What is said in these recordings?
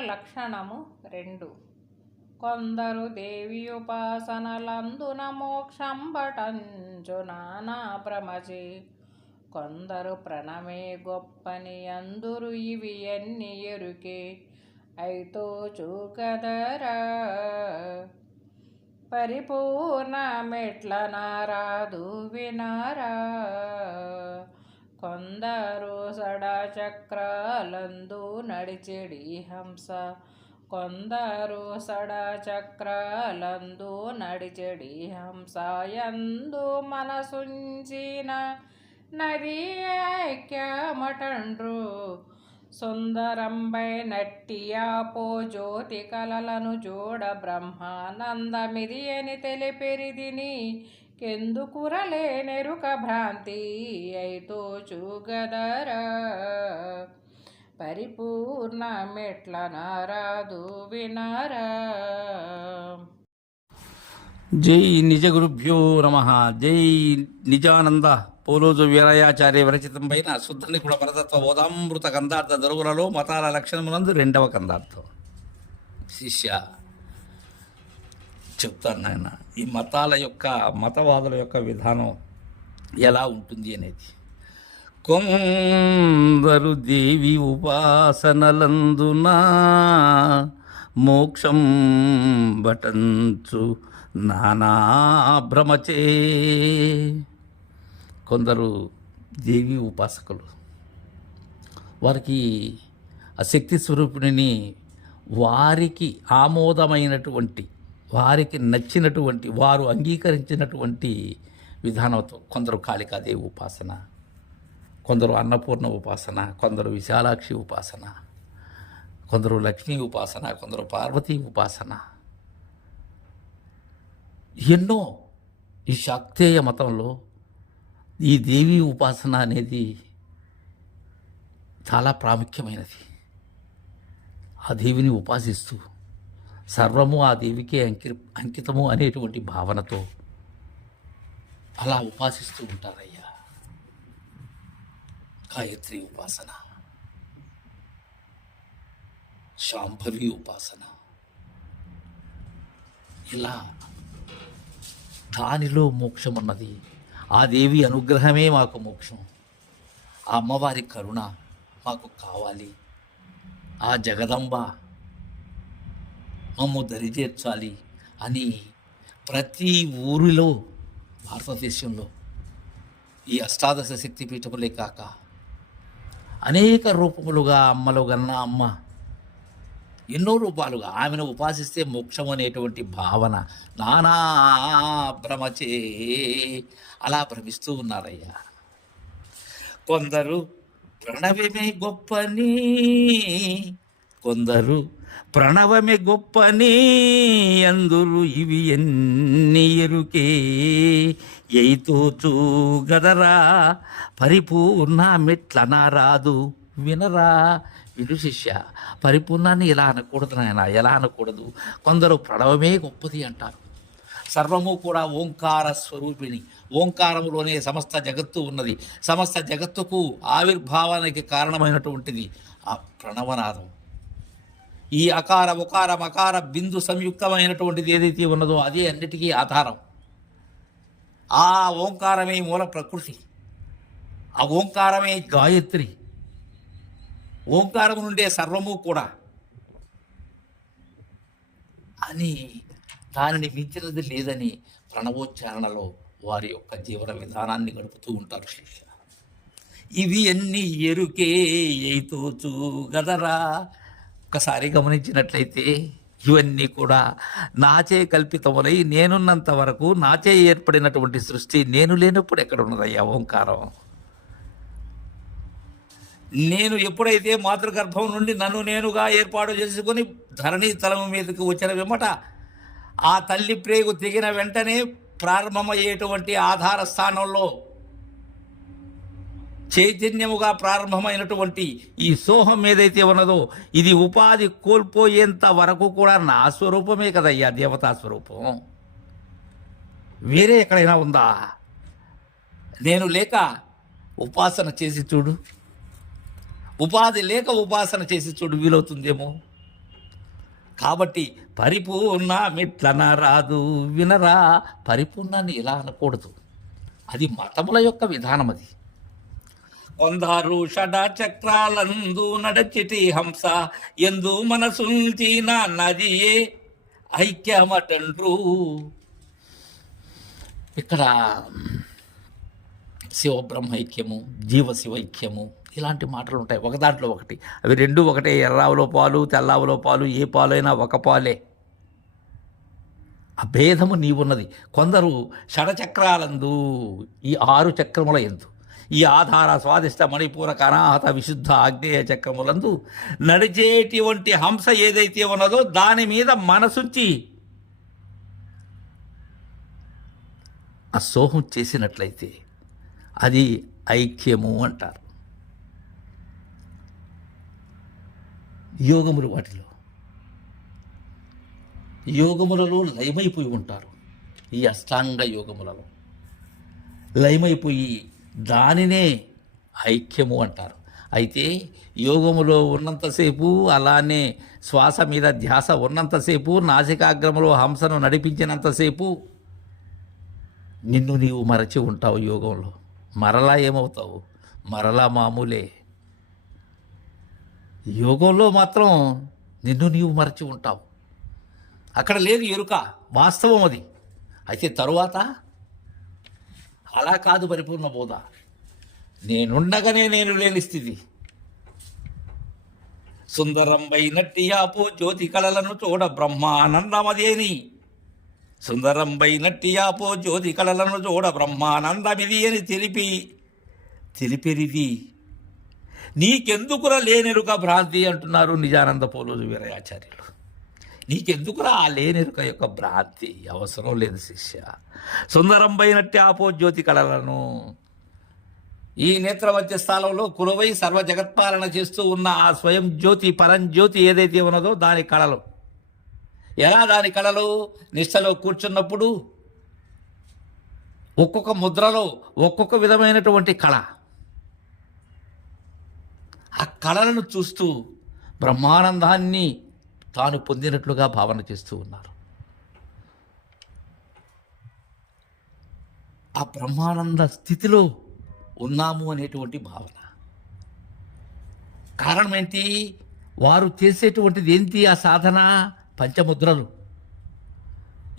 లక్షణము రెండు. కొందరు దేవి ఉపాసనలందున మోక్షం బటంచు నానా భ్రమచి కొందరు ప్రణమే గొప్పని అందురు ఇవి ఎన్ని ఎరుకే? అయితో చూకదరా. పరిపూర్ణ మెట్ల నారాదు వినారా? కొందరు సడాచక్రాలందు నడిచెడి హంస. కొందరు సడాచక్రాలందు నడిచెడి హంస యందు మనసుంచిన నది ఐక్యమటండ్రు. సుందరంబై నట్టియాపో జ్యోతి కలలను చూడ బ్రహ్మానందమిది అని తెలిపెరిదిని. కెందుకురలే నెరుక భ్రాంతి అయితో చూగదరా. పరిపూర్ణ మెట్ల నారాదు వినారా. జై నిజ గురుభ్యో నమ. జై నిజానంద పోలోజు వీరయాచార్య విరచితం పైన శుద్ధ నిపుణ పరతత్వ బోధామృత కందార్థ దరువులలో మతాల లక్షణమునందు రెండవ కందార్థం శిష్య చెప్తాను నాయన. ఈ మతాల యొక్క మతవాదుల యొక్క విధానం ఎలా ఉంటుంది అనేది. కొందరు దేవి ఉపాసనలందునా మోక్షం బటంచు నానా భ్రమచే. కొందరు దేవి ఉపాసకులు వారికి ఆ శక్తి స్వరూపిణిని వారికి ఆమోదమైనటువంటి వారికి నచ్చినటువంటి వారు అంగీకరించినటువంటి విధానంతో కొందరు కాళికాదేవి ఉపాసన కొందరు అన్నపూర్ణ ఉపాసన కొందరు విశాలాక్షి ఉపాసన కొందరు లక్ష్మీ ఉపాసన కొందరు పార్వతీ ఉపాసన. ఎన్నో ఈ శాక్తేయ మతంలో ఈ దేవి ఉపాసన అనేది చాలా ప్రాముఖ్యమైనది. ఆ దేవిని ఉపాసిస్తూ సర్వము ఆ దేవికే అంకి అంకితము అనేటువంటి భావనతో అలా ఉపాసిస్తూ ఉంటారయ్యా. గాయత్రి ఉపాసన శాంభవి ఉపాసన. ఇలా దానిలో మోక్షం ఉన్నది ఆ దేవి అనుగ్రహమే మాకు మోక్షం. ఆ అమ్మవారి కరుణ మాకు కావాలి. ఆ జగదంబ మమ్ము దరిచేర్చాలి అని ప్రతి ఊరిలో భారతదేశంలో ఈ అష్టాదశ శక్తిపీఠములే కాక అనేక రూపములుగా అమ్మలు గన్న అమ్మ ఎన్నో రూపాలుగా ఆమెను ఉపాసిస్తే మోక్షం అనేటువంటి భావన నానా భ్రమచే అలా భ్రమిస్తూ ఉన్నారయ్యా. కొందరు ప్రణవిమే గొప్పని కొందరు ప్రణవమే గొప్పని అందురు ఇవి ఎన్ని ఎరుకే? ఎయితోచు గదరా పరిపూర్ణ మెట్లనా రాదు వినరా విను శిష్య పరిపూర్ణాన్ని ఇలా అనకూడదు నాయన ఎలా అనకూడదు? కొందరు ప్రణవమే గొప్పది అంటారు. సర్వము కూడా ఓంకార స్వరూపిణి. ఓంకారములోనే సమస్త జగత్తు ఉన్నది. సమస్త జగత్తుకు ఆవిర్భావానికి కారణమైనటువంటిది ఆ ప్రణవనాదం. ఈ అకార ఉకార మకార బిందు సంయుక్తమైనటువంటిది ఏదైతే ఉన్నదో అదే అన్నిటికీ ఆధారం. ఆ ఓంకారమే మూల ప్రకృతి. ఆ ఓంకారమే గాయత్రి. ఓంకారం నుండే సర్వము కూడా. అని దానిని మించినది లేదని ప్రణవోచ్చారణలో వారి యొక్క జీవన విధానాన్ని గడుపుతూ ఉంటారు శిష్య ఇవి అన్ని ఎరుకే ఎయితోచు గదరా? ఒక్కసారి గమనించినట్లయితే ఇవన్నీ కూడా నాచే కల్పితములై నేనున్నంత వరకు నాచే ఏర్పడినటువంటి సృష్టి నేను లేనప్పుడు ఎక్కడ ఉన్నదయ్యా ఓంకారం నేను ఎప్పుడైతే మాతృగర్భం నుండి నన్ను నేనుగా ఏర్పాటు చేసుకుని ధరణి తలము మీదకు వచ్చిన వెంబట ఆ తల్లి ప్రేగు దిగిన వెంటనే ప్రారంభమయ్యేటువంటి ఆధార స్థానంలో చైతన్యముగా ప్రారంభమైనటువంటి ఈ సోహం ఏదైతే ఉన్నదో ఇది ఉపాధి కోల్పోయేంత వరకు కూడా నా స్వరూపమే కదయ్యా దేవతా స్వరూపం. వేరే ఎక్కడైనా ఉందా? నేను లేక ఉపాసన చేసి చూడు. ఉపాధి లేక ఉపాసన చేసి చూడు వీలవుతుందేమో. కాబట్టి పరిపూర్ణ మిట్లన రాదు వినరా. పరిపూర్ణాన్ని ఇలా అనకూడదు? అది మతముల యొక్క విధానం అది కొందారు షడ చక్రాలందు నడచిటి హంస ఎందు మనసుంచిన నదియే ఐక్యమటండ్రు. ఇక్కడ శివబ్రహ్మైక్యము జీవశివైక్యము ఇలాంటి మాటలు ఉంటాయి ఒక దాంట్లో ఒకటి. అవి రెండు ఒకటే. ఎర్రావులో పాలు తెల్లావులో పాలు ఏ పాలైనా ఒక పాలే. ఆ భేదము నీవున్నది. కొందరు షడచక్రాలందు ఈ ఆరు చక్రముల ఎందు ఈ ఆధార స్వాదిష్ట మణిపూరక అనాహత విశుద్ధ ఆగ్నేయ చక్రములందు నడిచేటువంటి హంస ఏదైతే ఉన్నదో దాని మీద మనసుంచి ఆ సోహం చేసినట్లయితే అది ఐక్యము అంటారు. యోగములు వాటిలో. యోగములలో లయమైపోయి ఉంటారు. ఈ అష్టాంగ యోగములలో. లయమైపోయి దానినే ఐక్యము అంటారు. అయితే యోగములో ఉన్నంతసేపు అలానే శ్వాస మీద ధ్యాస ఉన్నంతసేపు నాసికాగ్రములో హంసను నడిపించినంతసేపు నిన్ను నీవు మరచి ఉంటావు యోగంలో. మరలా ఏమవుతావు? మరలా మామూలే. యోగంలో మాత్రం నిన్ను నీవు మరచి ఉంటావు. అక్కడ లేదు ఎరుక వాస్తవం అది. అయితే తరువాత అలా కాదు పరిపూర్ణ బోధ. నేనుండగానే నేను లేని స్థితి. సుందరంబైనట్టి ఆపో జ్యోతి కళలను చూడ బ్రహ్మానందమదేని. సుందరంబైనట్టి ఆపో జ్యోతి కళలను చూడ బ్రహ్మానందమిది అని తెలిపి తెలిపిరిది. నీకెందుకురా లేనెరుక భ్రాంతి అంటున్నారు నిజానంద పోలోజు వీరయాచార్యులు. నీకెందుకురా ఆ లేనెరుక యొక్క భ్రాంతి? అవసరం లేదు శిష్య. సుందరంబైనట్టి ఆపో కళలను ఈ నేత్రవత్య స్థానంలో కులవై సర్వ జగత్పాలన చేస్తూ ఉన్న ఆ స్వయం జ్యోతి పరంజ్యోతి ఏదైతే ఉన్నదో దాని కళలు. ఎలా దాని కళలు? నిష్టలో కూర్చున్నప్పుడు ఒక్కొక్క ముద్రలో ఒక్కొక్క విధమైనటువంటి కళ. ఆ కళలను చూస్తూ బ్రహ్మానందాన్ని తాను పొందినట్లుగా భావన చేస్తూ ఉన్నారు. ఆ బ్రహ్మానంద స్థితిలో ఉన్నాము అనేటువంటి భావన. కారణం ఏంటి? వారు చేసేటువంటిది ఏంటి? ఆ సాధన పంచముద్రలు.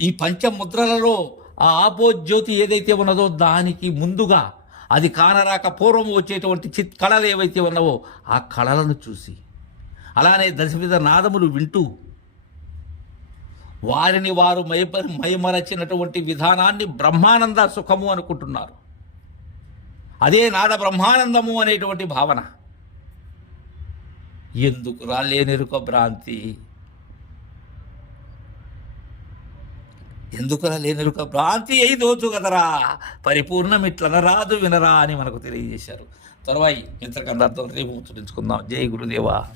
ఈ పంచముద్రలలో ఆ ఆపోజ్యోతి ఏదైతే ఉన్నదో దానికి ముందుగా అది కానరాక పూర్వం వచ్చేటువంటి చిత్ కళలు ఏవైతే ఉన్నావో ఆ కళలను చూసి అలానే దశవిధ నాదములు వింటూ వారిని వారు మైప మైమరచినటువంటి విధానాన్ని బ్రహ్మానంద సుఖము అనుకుంటున్నారు. అదే నాద బ్రహ్మానందము అనేటువంటి భావన. ఎందుకు రాలేనిరుక భ్రాంతి? ఎందుకురా లేనరుక భ్రాంతి అయి దోచు కదరా? పరిపూర్ణమిట్లన రాదు వినరా అని మనకు తెలియజేశారు. త్వరవాయి మిత్రకందార్థం రేపు ముచ్చరించుకుందాం జై గురుదేవా.